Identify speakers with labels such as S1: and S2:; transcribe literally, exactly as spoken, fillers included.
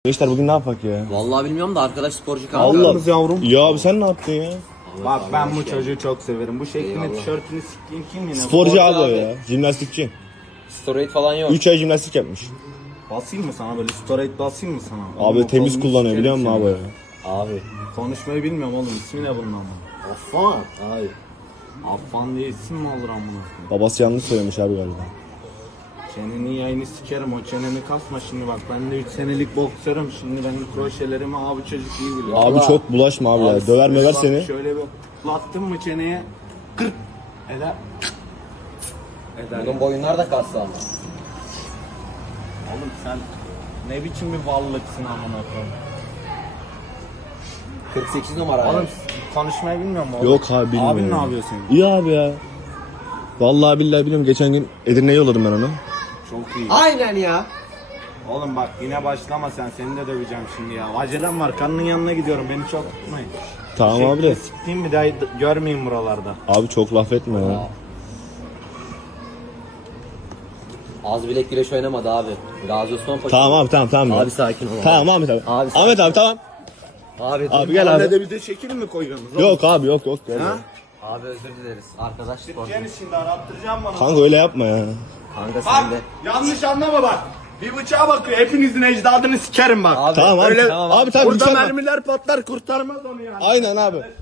S1: Gençler bugün ne yapak ya?
S2: Vallahi bilmiyorum da arkadaş sporcu kanka.
S1: Allah
S3: yavrum.
S1: Ya abi sen ne yaptın ya?
S3: Bak ben bu çocuğu çok severim. Bu şeklini tişörtünü sikeyim kim yine?
S1: Sporcu abi o
S2: abi.
S1: ya. Jimnastikçi.
S2: Steroid falan yok.
S1: üç ay jimnastik yapmış.
S3: Basayım mı sana böyle story basayım mı sana?
S1: Abi
S3: Oğlum,
S1: temiz
S3: kolunu
S1: kullanıyor biliyor
S3: sikerim
S1: musun abi
S3: seni.
S1: ya?
S2: Abi.
S3: Konuşmayı bilmiyorum oğlum. İsmi ne bunun ama?
S2: Affan. Abi.
S3: Affan diye isim mi olur amına koyayım?
S1: Babası yanlış söylemiş abi galiba.
S3: Çeneni yayını sikerim, o çenemi kasma şimdi bak. Ben de üç senelik boksörüm, şimdi benim kroşelerimi abi çocuk iyi biliyor.
S1: Abi
S2: Allah.
S1: çok bulaşma abi, ya. Döver möver
S3: Bak,
S1: seni.
S3: Şöyle bir lattın mı çeneye kırk eder. Eder.
S2: Bunun boyunlar da kaslı ama.
S3: Oğlum sen ne biçim bir varlıksın amına koyayım?
S2: kırk sekiz numara.
S3: Oğlum
S2: Oğlum.
S3: konuşmayı bilmiyor musun?
S1: Yok abi bilmiyorum.
S3: Abin ne
S1: ya.
S3: yapıyor senin?
S1: İyi abi ya. Vallahi billahi biliyorum, geçen gün Edirne'ye yolladım ben onu.
S3: Çok iyi.
S2: Aynen ya.
S3: Oğlum bak yine başlama sen, seni de döveceğim şimdi ya. Acelem var, kanının yanına gidiyorum, beni çok tutmayın.
S1: Tamam abi de.
S3: Siktiğim bir daha görmeyin buralarda.
S1: Abi çok laf etme ya.
S2: Az bilek güreş oynamadı abi. Gazi Osman Paşa.
S1: Tamam abi tamam tamam. ya.
S2: Abi sakin ol.
S1: Tamam Ahmet abi.
S2: Abi sakin.
S1: Ahmet abi tamam.
S2: Abi,
S1: Abi gel abi.
S3: Mahallede bize şekil mi koyuyorsunuz? oğlum?
S1: Yok abi yok yok. Gel.
S3: Ha?
S2: Abi özür dileriz. Arkadaş sporcu.
S3: Gel şimdi arattıracağım bana.
S1: Kanka öyle yapma ya.
S2: Kanka
S3: Bak
S2: sen de.
S3: yanlış anlama bak. Bir bıçağa bakıyor, hepinizin ecdadını sikerim bak.
S2: Abi,
S1: Tamam abi.
S3: Öyle-
S1: Tamam abi tamam.
S3: Burada
S1: yükselme.
S3: mermiler patlar, kurtarmaz onu yani.
S1: Aynen abi.